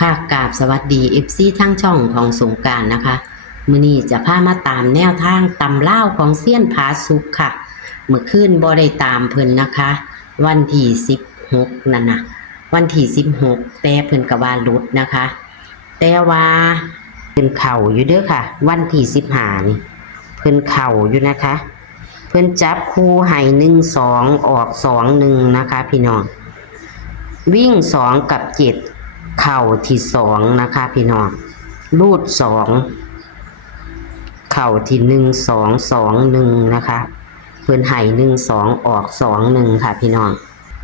ค่ะกราบสวัสดีFCทั้งช่องของสงกรานต์นะคะมื้อนี้จะพามาตามแนวทางตำเล่าวของเซียนผาสุกค่ะเมื่อคืนบ่ได้ตามเพิ่นนะคะ วันที่16นั่นน่ะวันที่16แต่เพิ่นก็ว่าหลุดนะคะ แต่ว่าเพิ่นเข้าอยู่เด้อค่ะ วันที่15นี่เพิ่นเข้าอยู่นะคะ เพิ่นจับคู่ให้1 2ออก2 1นะคะพี่น้อง วิ่ง2กับ7เข่าที่2นะคะพี่น้องรูด2เข่าที่1 2 2 1นะคะเพื่อนไห่1 2ออก2 1ค่ะพี่น้อง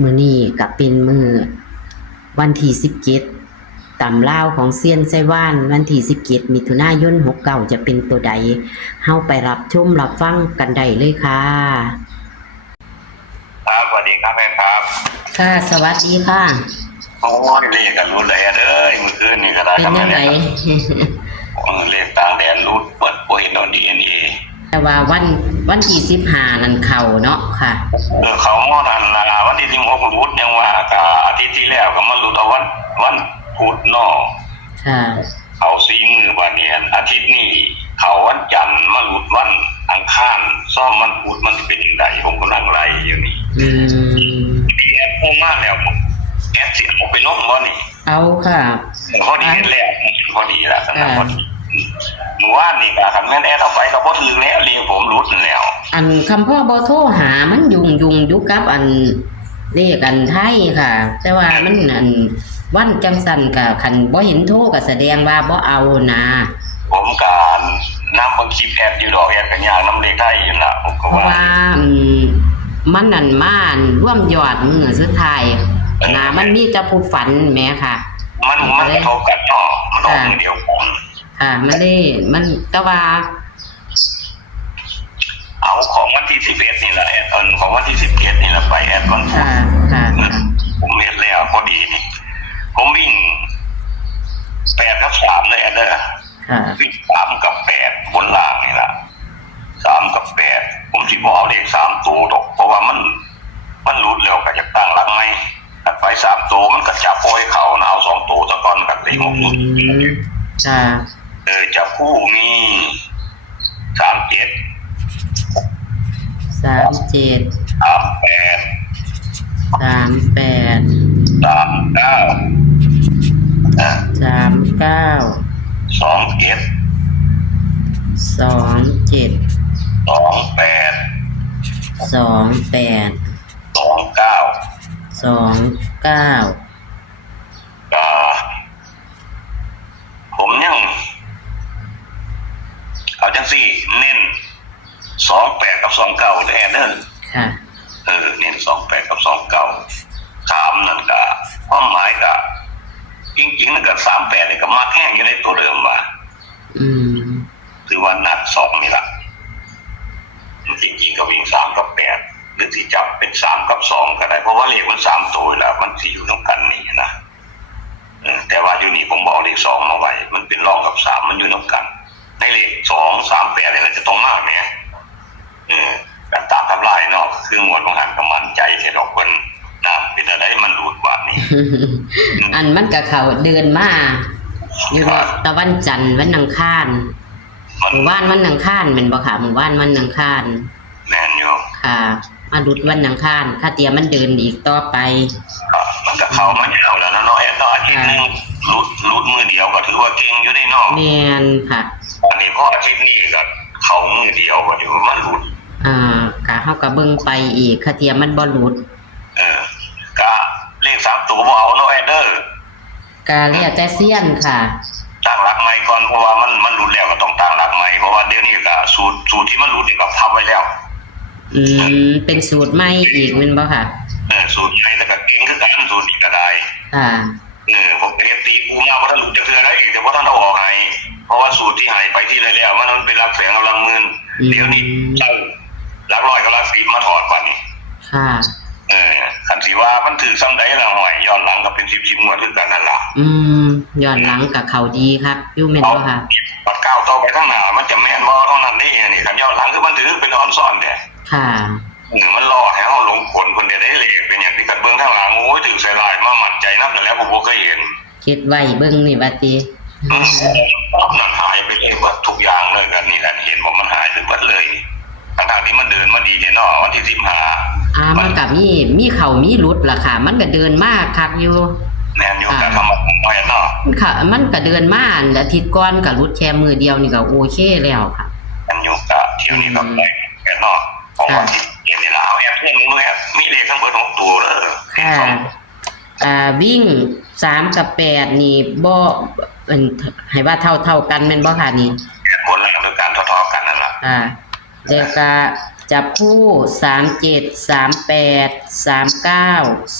มื้อนี้ก็เป็นมื้อวันที่17ตำลาวของเซียนไส้ว่านวันที่17มิถุนายน69จะเป็นตัวใดเฮาไปรับชมรับฟังกันได้เลยค่ะครับสวัสดีครับแม่ครับค่ะสวัสดีค่ะโอ้ยเรียกกันรู้เลยเอ้ยเมื่อคืนนี่ก็ได้เป็นยังไง เรียกต่างแดนรู้เปิดปุ้ยโนดีเอ็นเอแต่ว่าวันที่15นั่นเข้าเนาะค่ะเขามอนันลาวันที่16พุธยังว่ากับอาทิตย์ที่แล้วก็มาลุ้นเอาวันพุธเนาะค่ะเขาซีมือวันนี้อาทิตย์นี้เขาวันจันทร์มาลุ้นวันอังคารซ่อมมันพุธมันเป็นยังไงผมก็นั่งไล่อยู่นี่ดีแอปพุ่งมากแล้วแอปสิผมไปลบว่านี่เอาค่ะพอดีแล้วพอดีแล้วสำหรับพอดีหนูว่านี่กับคำแม่แอดเอาไปกับพ่อถือแล้วเรียงผมรุดแล้วอันคำพ่อบอโทรหามันยุงยุกับอันเรียกอันไทยค่ะ แต่ว่ามันอันวันจังสันกับคันบ่เห็นโทรก็แสดงว่าบ่เอานะผมการน้ำบางคลิปแอดอยู่ดอกแอดกันอย่างน้ำเลขไทยอยู่ละผมก็ว่ามันนั่นม่านร่วมยอดมือสุดท้ายนะมันมีกระพุ้ฝันแม่ค่ะมันเท่ากันเนาะมันออกมือเดียวกันมันเลยมันแต่ว่าเอาของวันที่11นี่แหละแอดของวันที่17นี่แหละไปแอดก่อนผมเห็นแล้วพอดีนี่ผมวิ่ง8 กับ 3เลยแอดเด้อวิ่ง3 กับ 8บนล่างนี่แหละ3 กับ 8ผมสิบอกเอาเลข3ตัวดอกเพราะว่ามันรุดแล้วก็จะตั้งหลักไหมถ้าไป3ตัวมันก็จับโป้ยเขานะเอา2ตัวตะกอนกับเลข6จับคู่มี37 37 38 ผมยังเอาจังสี่เน้น28 กับ 29แน่เนอะเน้น28 กับ 29 3นั่นก็ความหมายก็จริงๆนั่นก็38นี่ก็มาแห้งอยู่ในตัวเดิมว่าคือว่านัด2นี่ล่ะจริงๆก็วิ่ง3 กับ 8หรือที่จับเป็น3 กับ 2ก็ได้เพราะว่าเลขมัน3ตัวแล้วมันสิอยู่นำกันนี่นะแต่ว่าอยู่นี่ผมบอกเลข2มาไว้มันเป็นรองกับ3มันอยู่นำกันในเลข2 3 8นี่มันจะต้องมากแม่การตามทำลายเนาะคือหมวดของหันกับมันใจแค่ดอกคนนะเป็นอะไรมันรูดว่านี่อันมันกับเขาเดินมาอยู่ตะวันจันทร์วันอังคารหมู่บ้านวันอังคารเป็นบ่ค่ะหมู่บ้านวันอังคารแม่นอยู่ค่ะมาดุดวันอังคารข้าเตียมันเดินอีกต่อไปมันกับเขามันเอาแล้วเนาะแอดอาทิตย์นึงรูดมือเดียวก็ถือว่าเก่งอยู่ได้เนาะแม่นค่ะอันนี้พออาทิตย์นี้ก็เขามือเดียวก็ถือว่ามันรูดกะเฮาก็เบิ่งไปอีกข้าเตียมันบ่หลุดก็เลข3ตัวบ่เอาเนาะแอดเด้อกะเรียกแต่เซียนค่ะตั้งหลักใหม่ก่อนเพราะว่ามันรุดแล้วก็ต้องตั้งหลักใหม่เพราะว่าเดี๋ยวนี้ก็สูตรที่มันรุดนี่ก็พับไว้แล้วเป็นสูตรใหม่อีกแม่นบ่ค่ะสูตรใหม่แล้วก็เก่งคือกันสูตรนี้ก็ได้ผมเรียนตีกูมาว่าท่านหลุดจะเทื่อได้อีกแต่ว่าท่านเอาออกให้เพราะว่าสูตรที่หายไปที่แล้วมันเป็นหลักแสนกับหลักหมื่นเดี๋ยวนี้เจ้าหลักร้อยกับหลัก10มาถอดก่อนนี่ค่ะคันสิว่ามันถือซ้ำได้ละหน่อยย้อนหลังก็เป็น10งวดคือกันนั่นล่ะย้อนหลังกับเขาดีครับอยู่แม่นบ่ค่ะปัดก้าวต่อไปข้างหน้ามันจะแม่นบ่เท่านั้นนี่นี่คันย้อนหลังคือมันถือเป็นออนซ้อนเด้ค่ะมันรอให้เฮาลงผลเพิ่นได้เลขเป็นอย่างที่กันเบิ่งทางหลังโอ้ยถึงใส่ลายมามั่นใจนักแล้วผมบ่เคยเห็น เฮ็ดไว้เบิ่งนี่บัดนี้ มันหายไปเลยว่าทุกอย่างเลยกันนี่แหละเห็นว่ามันหายไปหมดเลยทั้งที่มันเดินมาดีเนี่ยเนาะวันที่15มันก็มีเข้ามีหลุดล่ะค่ะ มันก็เดินมาคักอยู่แน่นอยู่กับคำว่าน้อยเนาะค่ะมันก็เดินมาอาทิตย์ก่อนก็หลุดแค่มือเดียวนี่ก็โอเคแล้วค่ะแน่นอยู่กับเที่ยวนี้ก็แค่เนาะเพราะว่าที่เห็นนี่ล่ะเอาแอปเพิ่นมื้อมีเลขทั้งเบิด6ตัวเด้อค่ะวิ่ง3กับ8นี่บ่ให้ว่าเท่ากันแม่นบ่ค่ะนี่ผลแล้วคือการทอๆกันนั่นล่ะแล้วก็จับคู่37 38 39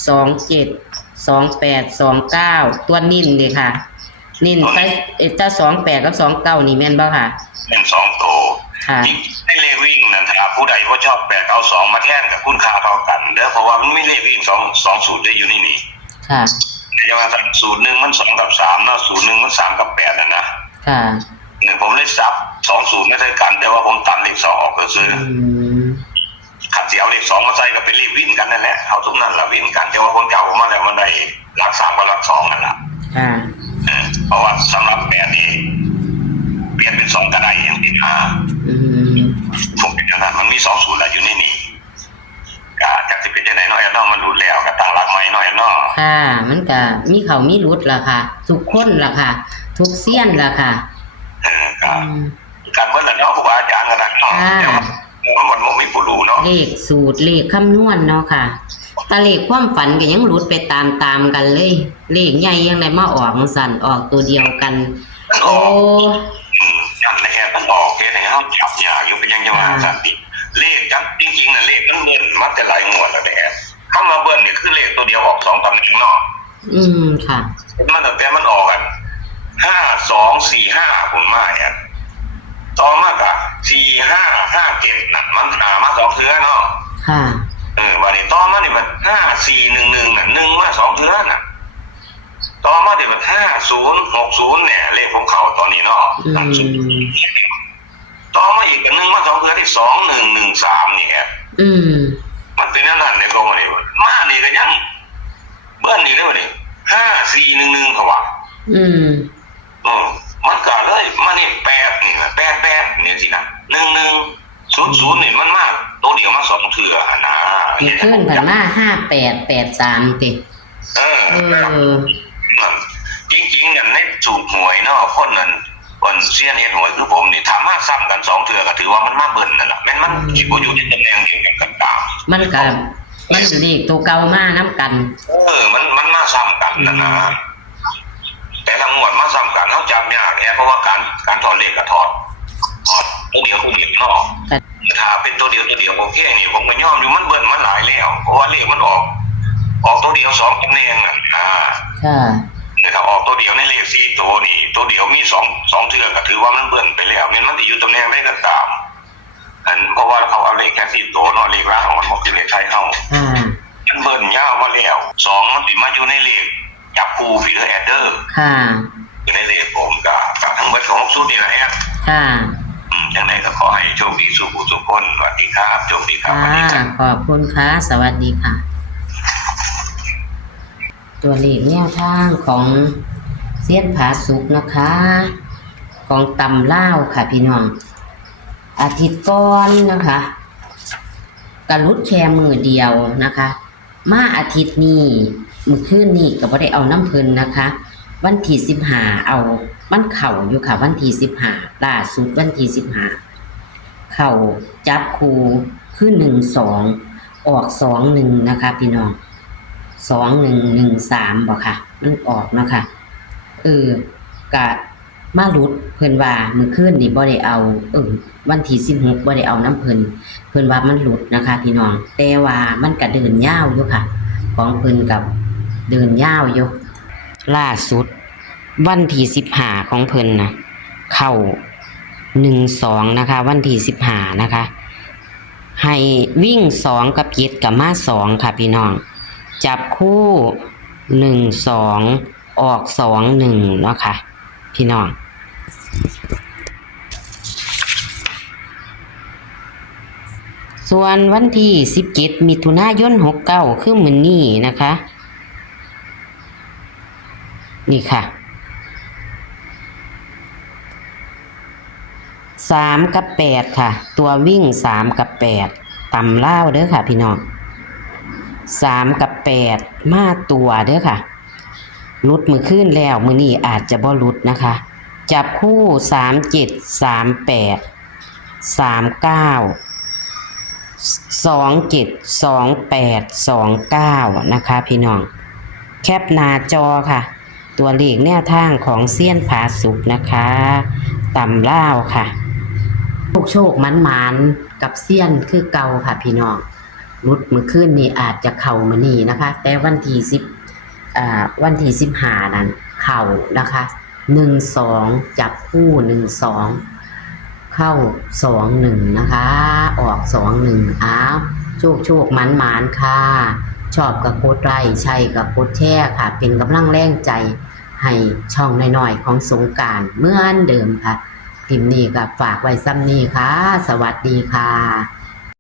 27 28 29ตัวนิ่นเลยค่ะนิ่นไปถ้า28กับ29นี่แม่นบ่ค่ะเป็น2ตัวค่ะให้เลขวิ่งนั่นถ้าผู้ใดบ่ชอบ8เอา2มาแทนกับคุณค่าเท่ากันเด้อเพราะว่ามันมีเลขวิ่ง2สูตรได้อยู่ในนี้ค่ะอย่างว่าสูตร1มัน2กับ3เนาะสูตร1มัน3กับ8น่ะนะค่ะผมเลยซับ2สูตรไม่ใช่กันแต่ว่าผมตัดเลข2ออกก็คือขัดสิเอาเลข2มาใส่ก็เป็นเลขวิ่งกันนั่นแหละเอาทุกนั้นละวิ่งกันแต่ว่าคนเก่าผมมาแล้วมันได้หลัก3กับหลัก2นั่นล่ะเพราะว่าสำหรับ8นี่เปลี่ยนเป็น2ก็ได้อย่างที่ผมเป็นอย่างนั้นมันมี2สูตรอยู่ในนี้ก็จักสิเป็นจังได๋เนาะเนาะมันรู้แล้วก็ตั้งหลักใหม่เนาะเนาะค่ะมันก็มีเข้ามีหลุดล่ะค่ะทุกคนล่ะค่ะทุกเซียนล่ะค่ะการเมื่อนั้นเนาะครูอาจารย์กันเนาะมันมีผู้รู้เนาะเลขสูตรเลขคำนวณเนาะค่ะตาเลขความฝันก็ยังหลุดไปตามกันเลยเลขใหญ่ยังไงมาออกสั่นออกตัวเดียวกันโอ้ยันแน่มันออกแค่ไหนเขาจับยาอยู่เป็นยังจะว่าสันติเลขจับจริงๆน่ะเลขมันเบิ้ลมันจะหลายงวดแล้วแหละถ้ามาเบิ้ลเนี่ยคือเลขตัวเดียวออก2ตำแหน่งเนาะค่ะมันแต่มันออกกัน5 2 4 5ผมมาเนี่ยต่อมากะ4 5 5 7นั่นมันมา2เทื่อเนาะค่ะวันนี้ต่อมานี่มัน5 4 1 1น่ะ1มา2เทื่อน่ะต่อมานี่มัน50 60เนี่ยเลขของเขาตอนนี้เนาะต่อมาอีก1มา2เทื่อที่2 1 1 3นี่แหละมันเป็นนั่นในโลกนี่มานี่ก็ยังเบิ้ลนี่ได้บ่นี่5 4 1 1เขาว่ามันก็เลยมันนี่8นี่นะ8เนี่ยสินะ1100นี่มันมากตัวเดียวมา2เทื่อนะขึ้นกันมา5883ติจริงๆเนี่ยในสูตรหวยเนาะคนนั้นคนเสียนเฮ็ดหวยคือผมนี่ถ้ามาซ้ำกัน2เทื่อก็ถือว่ามันมาเบิ่นนั่นล่ะแม่นมันสิบ่อยู่ในตำแหน่งเดียวกันตามมันก็มันเลขตัวเก่ามานํกันมันมาซ้ำกันนะแต่ทั้งหมดมาซ้ำกันเขาจับยากเพราะว่าการถอดเลขกับถอดตัวเดียวคู่เดียวเนาะถ้าเป็นตัวเดียวโอเคนี่ผมก็ยอมอยู่มันเบิ้ลมันหลายแล้วเพราะว่าเลขมันออกตัวเดียว2ตำแหน่งค่ะนะครับออกตัวเดียวในเลข4ตัวนี่ตัวเดียวมี2เทื่อก็ถือว่ามันเบิ้ลไปแล้วมันสิอยู่ตำแหน่งได้ก็ตามเพราะว่าเขาเอาเลขแค่4ตัวเนาะเลขล่างมัน6เลขไทยเฮามันเบิ้ลยาวมาแล้ว2มันสิมาอยู่ในเลขจับคู่ฟีเดอร์แอดเดอร์ค่ะในเลขผมกับทั้งหมดของสูตรนี่แหละแอดค่ะจังได๋ก็ขอให้โชคดีสุขทุกคนสวัสดีครับโชคดีครับสวัสดีครับขอบคุณค่ะสวัสดีค่ะตัวเลขแนวทางของเซียนผาสุกนะคะของตำลาวค่ะพี่น้องอาทิตย์ก่อนนะคะกระลุดแค่มือเดียวนะคะมาอาทิตย์นี้มื้อคืนนี้ก็บ่ได้เอาน้ำเพิ่นนะคะวันที่15เอามันเข้าอยู่ค่ะวันที่15ล่าสุดวันที่15เข้าจับคู่คือ12ออก21นะคะพี่น้อง2113บ่ค่ะมันออกนะคะก็มาหลุดเพิ่นว่ามื้อคืนนี่บ่ได้เอาวันที่16บ่ได้เอาน้ำเพิ่นว่ามันหลุดนะคะพี่น้องแต่ว่ามันก็เดินยาวอยู่ค่ะของเพิ่นกับเดินยาวอยู่ล่าสุดวันที่15ของเพิ่นนะเข้า12นะคะวันที่15นะคะให้วิ่ง2กับ7กับมา2ค่ะพี่น้องจับคู่12ออก21เนาะค่ะพี่น้องส่วนวันที่17มิถุนายน69คือมื้อนี้นะคะ นี่ค่ะ3กับ8ค่ะตัววิ่ง3กับ8ตำเล่าวเด้อค่ะพี่น้อง3กับ8มาตัวเด้อค่ะลุดมือขึ้นแล้วมือนี้อาจจะบ่ลุดนะคะจับคู่37 38 39 27 28 29นะคะพี่น้องแคปหน้าจอค่ะตัวเลขแนวทางของเซียนผาสุกนะคะตำเล่าวค่ะโชคมันกับเซียนคือเก่าค่ะพี่น้องรุดมือขึ้นนี่อาจจะเข่ามานี่นะคะแต่วันที่15นั้นเข่านะคะ12จับคู่12เข้า21นะคะออก21อ้าวโชคมันค่ะชอบกับกดไลค์ใช่กับกดแชร์ค่ะเป็นกำลังแรงใจให้ช่องน้อยๆของสงกรานต์เหมือนเดิมค่ะคลิปนี้ก็ฝากไว้ซ้ำนี้ค่ะสวัสดีค่ะ